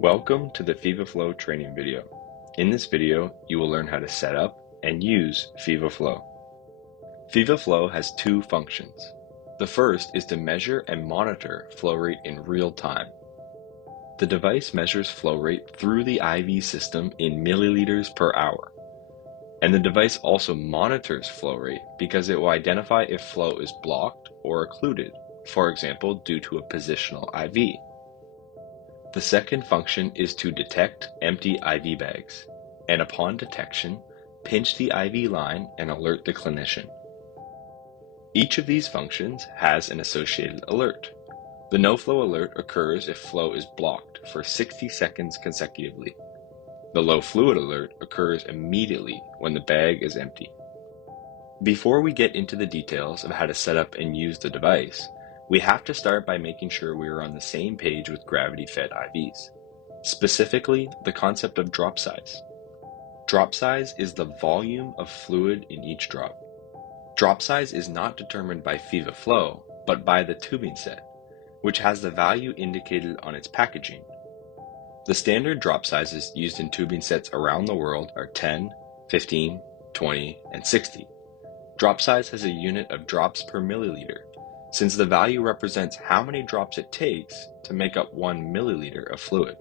Welcome to the FIVA Flow training video. In this video, you will learn how to set up and use FIVA Flow. FIVA Flow has two functions. The first is to measure and monitor flow rate in real time. The device measures flow rate through the IV system in milliliters per hour. And the device also monitors flow rate because it will identify if flow is blocked or occluded, for example, due to a positional IV. The second function is to detect empty IV bags, and upon detection, pinch the IV line and alert the clinician. Each of these functions has an associated alert. The no-flow alert occurs if flow is blocked for 60 seconds consecutively. The low fluid alert occurs immediately when the bag is empty. Before we get into the details of how to set up and use the device, we have to start by making sure we are on the same page with gravity-fed IVs, specifically the concept of drop size. Drop size is the volume of fluid in each drop. Drop size is not determined by FIVA Flow, but by the tubing set, which has the value indicated on its packaging. The standard drop sizes used in tubing sets around the world are 10, 15, 20, and 60. Drop size has a unit of drops per milliliter, since the value represents how many drops it takes to make up 1 milliliter of fluid.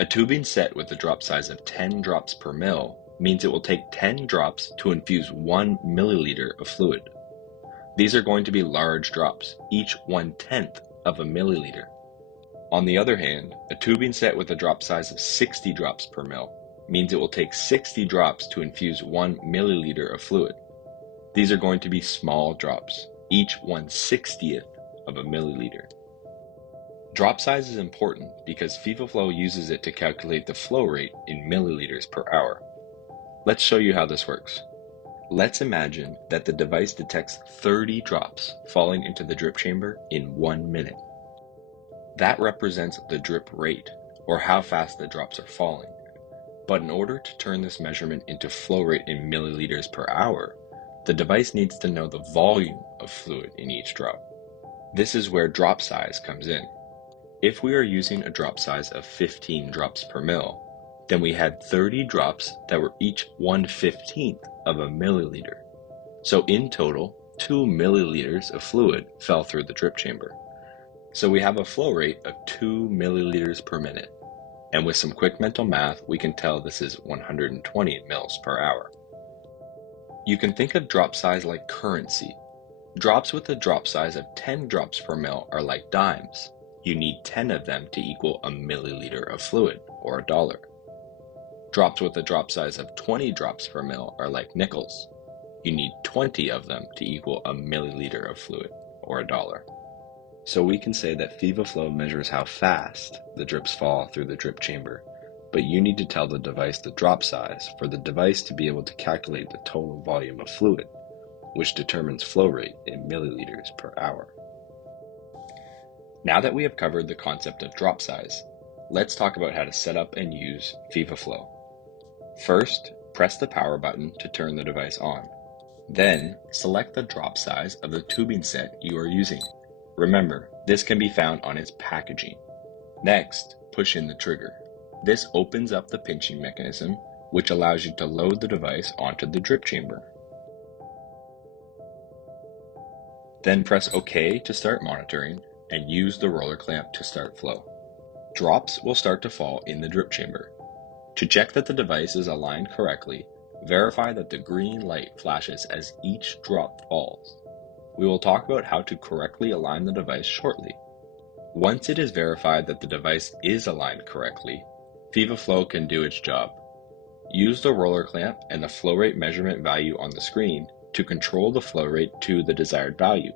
A tubing set with a drop size of 10 drops per mil means it will take 10 drops to infuse 1 milliliter of fluid. These are going to be large drops, each 1/10 of a milliliter. On the other hand, a tubing set with a drop size of 60 drops per mil means it will take 60 drops to infuse 1 milliliter of fluid. These are going to be small drops, each 1/60th of a milliliter. Drop size is important because FIVA Flow uses it to calculate the flow rate in milliliters per hour. Let's show you how this works. Let's imagine that the device detects 30 drops falling into the drip chamber in 1 minute. That represents the drip rate, or how fast the drops are falling. But in order to turn this measurement into flow rate in milliliters per hour, the device needs to know the volume of fluid in each drop. This is where drop size comes in. If we are using a drop size of 15 drops per mil, then we had 30 drops that were each 1/15th of a milliliter. So in total, 2 milliliters of fluid fell through the drip chamber. So we have a flow rate of 2 milliliters per minute. And with some quick mental math, we can tell this is 120 mils per hour. You can think of drop size like currency. Drops with a drop size of 10 drops per mil are like dimes. You need 10 of them to equal a milliliter of fluid, or a dollar. Drops with a drop size of 20 drops per mil are like nickels. You need 20 of them to equal a milliliter of fluid, or a dollar. So we can say that FIVA Flow measures how fast the drips fall through the drip chamber, but you need to tell the device the drop size for the device to be able to calculate the total volume of fluid, which determines flow rate in milliliters per hour. Now that we have covered the concept of drop size, let's talk about how to set up and use FIVA Flow. First, press the power button to turn the device on. Then, select the drop size of the tubing set you are using. Remember, this can be found on its packaging. Next, push in the trigger. This opens up the pinching mechanism, which allows you to load the device onto the drip chamber. Then press OK to start monitoring and use the roller clamp to start flow. Drops will start to fall in the drip chamber. To check that the device is aligned correctly, verify that the green light flashes as each drop falls. We will talk about how to correctly align the device shortly. Once it is verified that the device is aligned correctly, FIVA Flow can do its job. Use the roller clamp and the flow rate measurement value on the screen to control the flow rate to the desired value.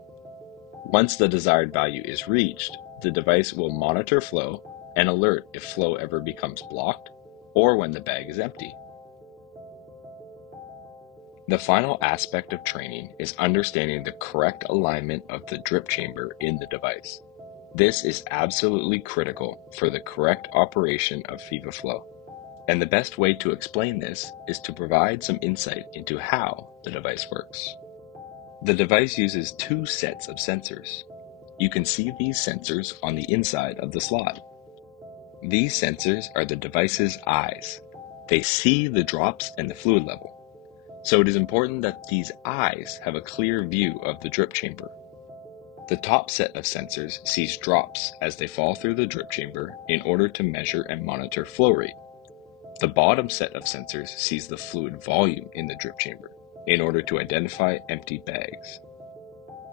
Once the desired value is reached, the device will monitor flow and alert if flow ever becomes blocked or when the bag is empty. The final aspect of training is understanding the correct alignment of the drip chamber in the device. This is absolutely critical for the correct operation of FIVA Flow. And the best way to explain this is to provide some insight into how the device works. The device uses 2 sets of sensors. You can see these sensors on the inside of the slot. These sensors are the device's eyes. They see the drops and the fluid level. So it is important that these eyes have a clear view of the drip chamber. The top set of sensors sees drops as they fall through the drip chamber in order to measure and monitor flow rate. The bottom set of sensors sees the fluid volume in the drip chamber in order to identify empty bags.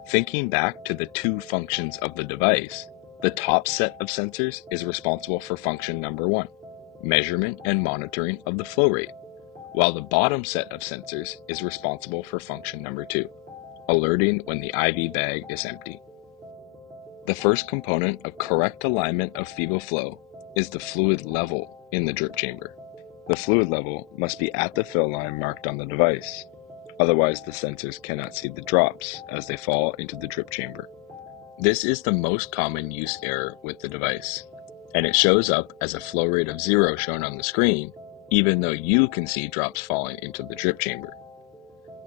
Thinking back to the two functions of the device, the top set of sensors is responsible for function number 1, measurement and monitoring of the flow rate, while the bottom set of sensors is responsible for function number 2, alerting when the IV bag is empty. The first component of correct alignment of FIVA Flow is the fluid level in the drip chamber. The fluid level must be at the fill line marked on the device. Otherwise, the sensors cannot see the drops as they fall into the drip chamber. This is the most common use error with the device, and it shows up as a flow rate of 0 shown on the screen, even though you can see drops falling into the drip chamber.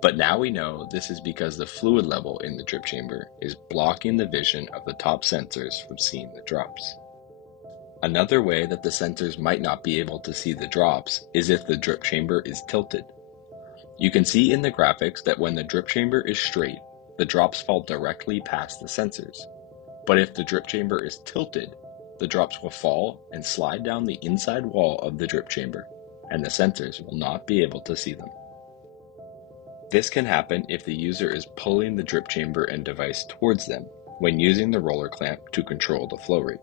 But now we know this is because the fluid level in the drip chamber is blocking the vision of the top sensors from seeing the drops. Another way that the sensors might not be able to see the drops is if the drip chamber is tilted. You can see in the graphics that when the drip chamber is straight, the drops fall directly past the sensors. But if the drip chamber is tilted, the drops will fall and slide down the inside wall of the drip chamber, and the sensors will not be able to see them. This can happen if the user is pulling the drip chamber and device towards them when using the roller clamp to control the flow rate.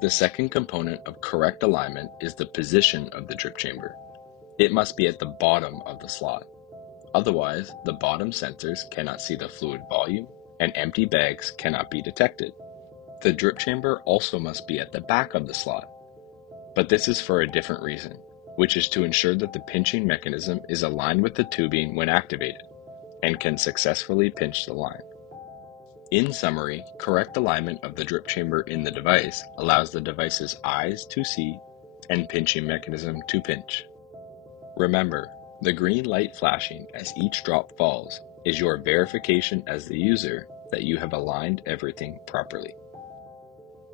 The second component of correct alignment is the position of the drip chamber. It must be at the bottom of the slot. Otherwise, the bottom sensors cannot see the fluid volume and empty bags cannot be detected. The drip chamber also must be at the back of the slot, but this is for a different reason, which is to ensure that the pinching mechanism is aligned with the tubing when activated and can successfully pinch the line. In summary, correct alignment of the drip chamber in the device allows the device's eyes to see and pinching mechanism to pinch. Remember, the green light flashing as each drop falls is your verification as the user that you have aligned everything properly.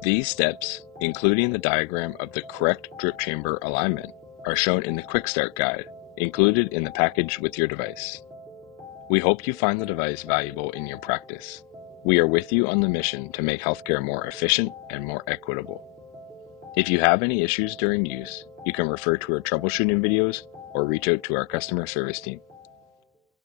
These steps, including the diagram of the correct drip chamber alignment, are shown in the Quick Start Guide, included in the package with your device. We hope you find the device valuable in your practice. We are with you on the mission to make healthcare more efficient and more equitable. If you have any issues during use, you can refer to our troubleshooting videos or reach out to our customer service team.